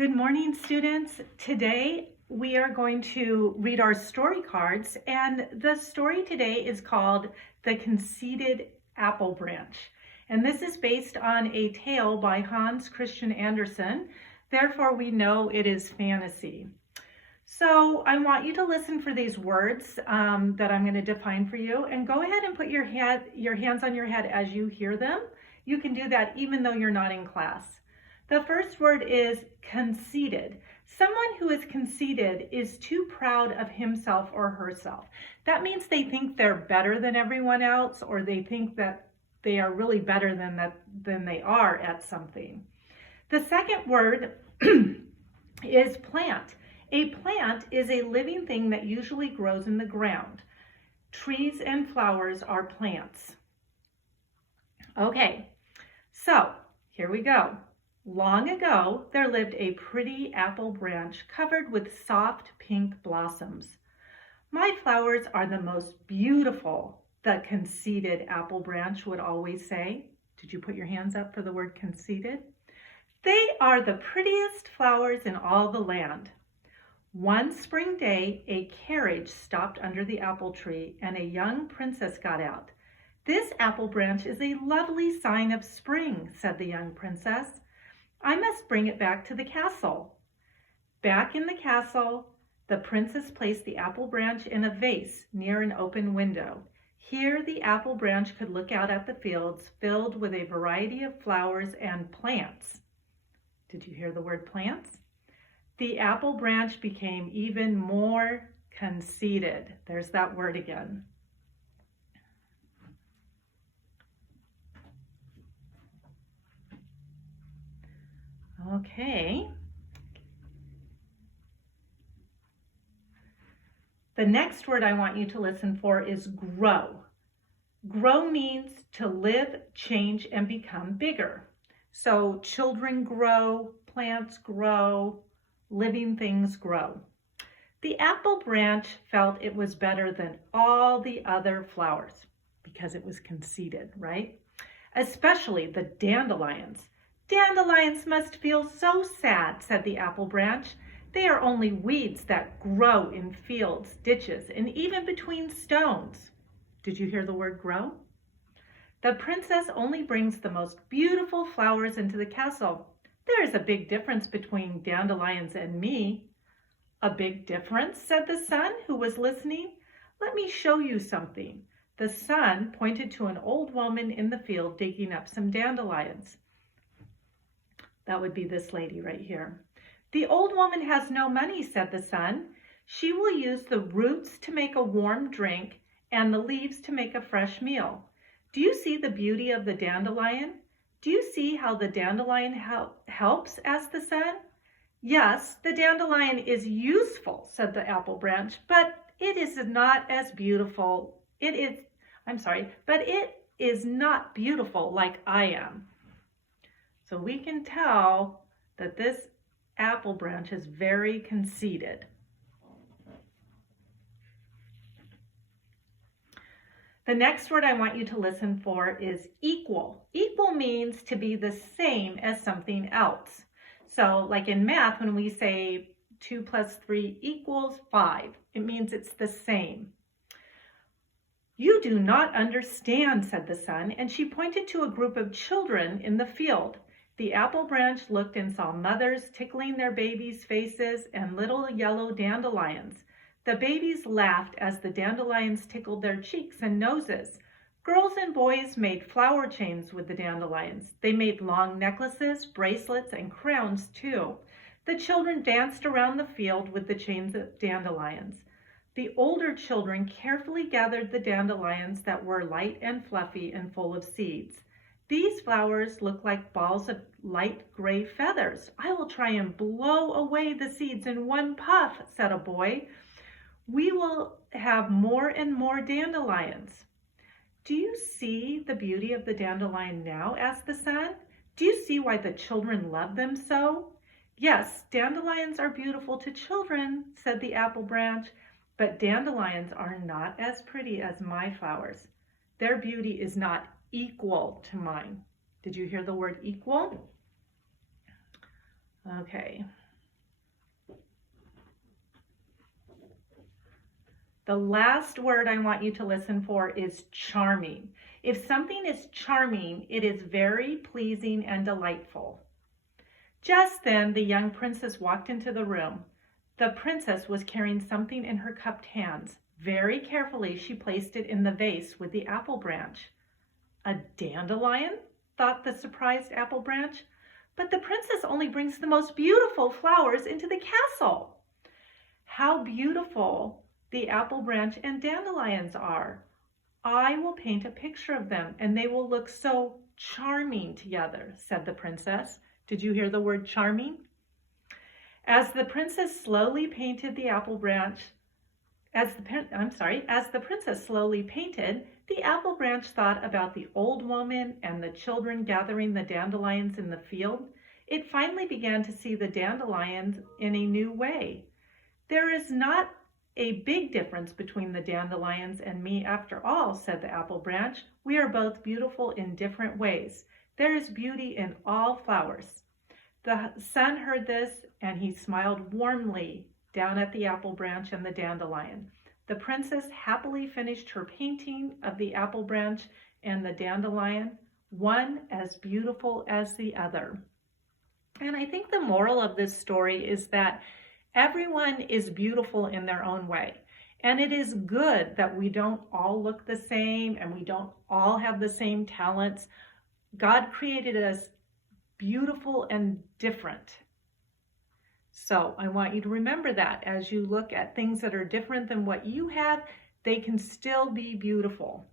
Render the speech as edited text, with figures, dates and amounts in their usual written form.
Good morning, students. Today we are going to read our story cards, and the story today is called The Conceited Apple Branch. And this is based on a tale by Hans Christian Andersen. Therefore, we know it is fantasy. So I want you to listen for these words that I'm going to define for you, and go ahead and put your hands on your head as you hear them. You can do that even though you're not in class. The first word is conceited. Someone who is conceited is too proud of himself or herself. That means they think they're better than everyone else, or they think that they are really better than they are at something. The second word is plant. A plant is a living thing that usually grows in the ground. Trees and flowers are plants. Okay, so here we go. Long ago, there lived a pretty apple branch covered with soft pink blossoms. My flowers are the most beautiful, the conceited apple branch would always say. Did you put your hands up for the word conceited? They are the prettiest flowers in all the land. One spring day, a carriage stopped under the apple tree and a young princess got out. This apple branch is a lovely sign of spring, said the young princess. I must bring it back to the castle. Back in the castle, the princess placed the apple branch in a vase near an open window. Here, the apple branch could look out at the fields filled with a variety of flowers and plants. Did you hear the word plants? The apple branch became even more conceited. There's that word again. Okay. The next word I want you to listen for is grow. Grow means to live, change, and become bigger. So children grow, plants grow, living things grow. The apple branch felt it was better than all the other flowers because it was conceited, right? Especially the dandelions. Dandelions must feel so sad, said the apple branch. They are only weeds that grow in fields, ditches, and even between stones. Did you hear the word grow? The princess only brings the most beautiful flowers into the castle. There is a big difference between dandelions and me. A big difference, said the sun, who was listening. Let me show you something. The sun pointed to an old woman in the field digging up some dandelions. That would be this lady right here. The old woman has no money, said the sun. She will use the roots to make a warm drink and the leaves to make a fresh meal. Do you see the beauty of the dandelion? Do you see how the dandelion helps? Asked the sun. Yes, the dandelion is useful, said the apple branch, but it is not as beautiful. But it is not beautiful like I am. So we can tell that this apple branch is very conceited. The next word I want you to listen for is equal. Equal means to be the same as something else. So like in math, when we say 2 plus 3 equals 5, it means it's the same. You do not understand, said the sun, and she pointed to a group of children in the field. The apple branch looked and saw mothers tickling their babies' faces and little yellow dandelions. The babies laughed as the dandelions tickled their cheeks and noses. Girls and boys made flower chains with the dandelions. They made long necklaces, bracelets, and crowns too. The children danced around the field with the chains of dandelions. The older children carefully gathered the dandelions that were light and fluffy and full of seeds. These flowers look like balls of light gray feathers. I will try and blow away the seeds in one puff, said a boy. We will have more and more dandelions. Do you see the beauty of the dandelion now? Asked the sun. Do you see why the children love them so? Yes, dandelions are beautiful to children, said the apple branch, but dandelions are not as pretty as my flowers. Their beauty is not equal to mine. Did you hear the word equal? Okay. The last word I want you to listen for is charming. If something is charming, it is very pleasing and delightful. Just then, the young princess walked into the room. The princess was carrying something in her cupped hands. Very carefully, she placed it in the vase with the apple branch. A dandelion? Thought the surprised apple branch. But the princess only brings the most beautiful flowers into the castle. How beautiful the apple branch and dandelions are. I will paint a picture of them and they will look so charming together, said the princess. Did you hear the word charming? As the princess slowly painted the apple branch, as the princess slowly painted, the apple branch thought about the old woman and the children gathering the dandelions in the field. It finally began to see the dandelions in a new way. There is not a big difference between the dandelions and me after all, said the apple branch. We are both beautiful in different ways. There is beauty in all flowers. The sun heard this and he smiled warmly down at the apple branch and the dandelion. The princess happily finished her painting of the apple branch and the dandelion, one as beautiful as the other. And I think the moral of this story is that everyone is beautiful in their own way. And it is good that we don't all look the same and we don't all have the same talents. God created us beautiful and different. So I want you to remember that as you look at things that are different than what you have, they can still be beautiful.